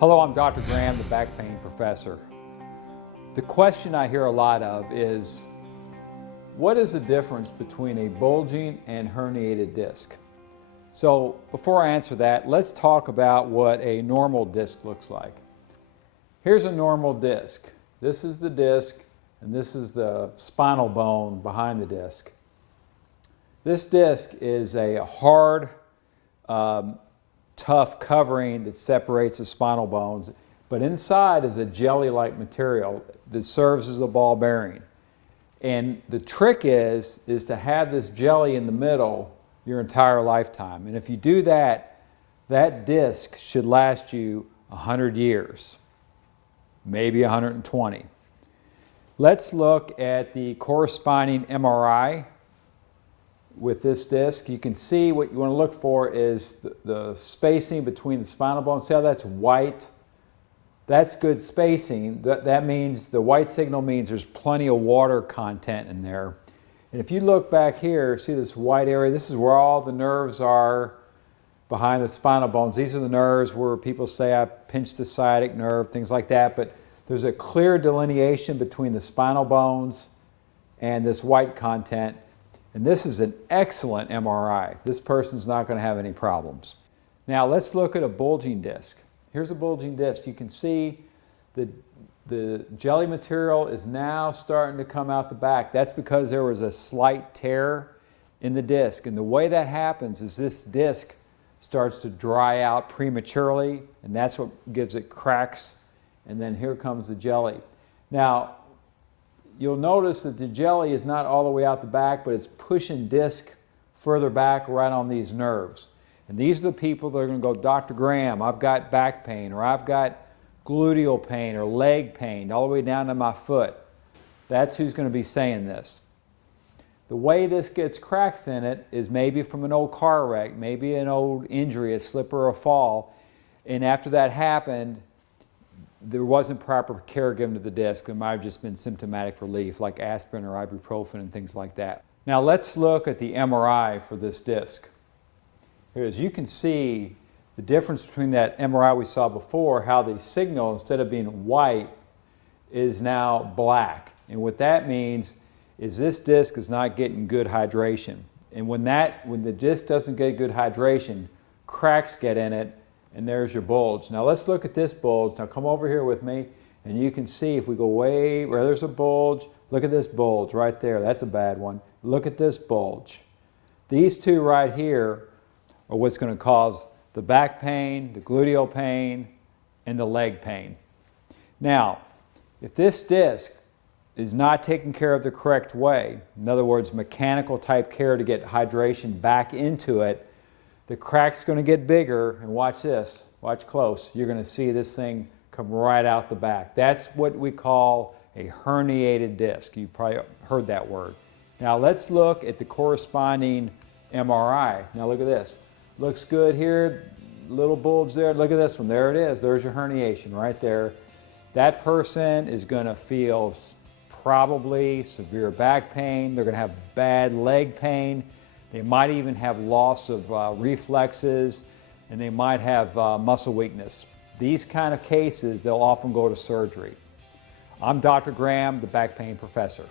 Hello, I'm Dr. Graham, the back pain professor. The question I hear a lot of is, what is the difference between a bulging and herniated disc? So before I answer that, let's talk about what a normal disc looks like. Here's a normal disc. This is the disc, and this is the spinal bone behind the disc. This disc is a hard, tough covering that separates the spinal bones, but inside is a jelly-like material that serves as a ball bearing. And the trick is to have this jelly in the middle your entire lifetime. And if you do that, that disc should last you 100 years, maybe 120. Let's look at the corresponding MRI with this disc. You can see what you want to look for is the spacing between the spinal bones. See how that's white? That's good spacing. That means the white signal means there's plenty of water content in there. And if you look back here, see this white area? This is where all the nerves are behind the spinal bones. These are the nerves where people say I pinched the sciatic nerve, things like that. But there's a clear delineation between the spinal bones and this white content. And this is an excellent MRI. This person's not going to have any problems. Now let's look at a bulging disc. Here's a bulging disc. You can see the jelly material is now starting to come out the back. That's because there was a slight tear in the disc. And the way that happens is this disc starts to dry out prematurely, and that's what gives it cracks. And then here comes the jelly. Now, you'll notice that the jelly is not all the way out the back, but it's pushing disc further back right on these nerves. And these are the people that are going to go, Dr. Graham, I've got back pain, or I've got gluteal pain, or leg pain, all the way down to my foot. That's who's going to be saying this. The way this gets cracks in it is maybe from an old car wreck, maybe an old injury, a slip or a fall. And after that happened, there wasn't proper care given to the disc. There might have just been symptomatic relief like aspirin or ibuprofen and things like that. Now let's look at the MRI for this disc. Here, as you can see, the difference between that MRI we saw before, how the signal, instead of being white, is now black. And what that means is this disc is not getting good hydration. And when the disc doesn't get good hydration, cracks get in it, and there's your bulge. Now let's look at this bulge. Now come over here with me, and you can see if we go way where there's a bulge, look at this bulge right there. That's a bad one. Look at this bulge. These two right here are what's going to cause the back pain, the gluteal pain, and the leg pain. Now, if this disc is not taken care of the correct way, in other words, mechanical type care to get hydration back into it, the crack's going to get bigger, and watch this, watch close. You're going to see this thing come right out the back. That's what we call a herniated disc. You've probably heard that word. Now let's look at the corresponding MRI. Now look at this. Looks good here, little bulge there. Look at this one, there it is. There's your herniation right there. That person is going to feel probably severe back pain. They're going to have bad leg pain. They might even have loss of reflexes, and they might have muscle weakness. These kind of cases, they'll often go to surgery. I'm Dr. Graham, the back pain professor.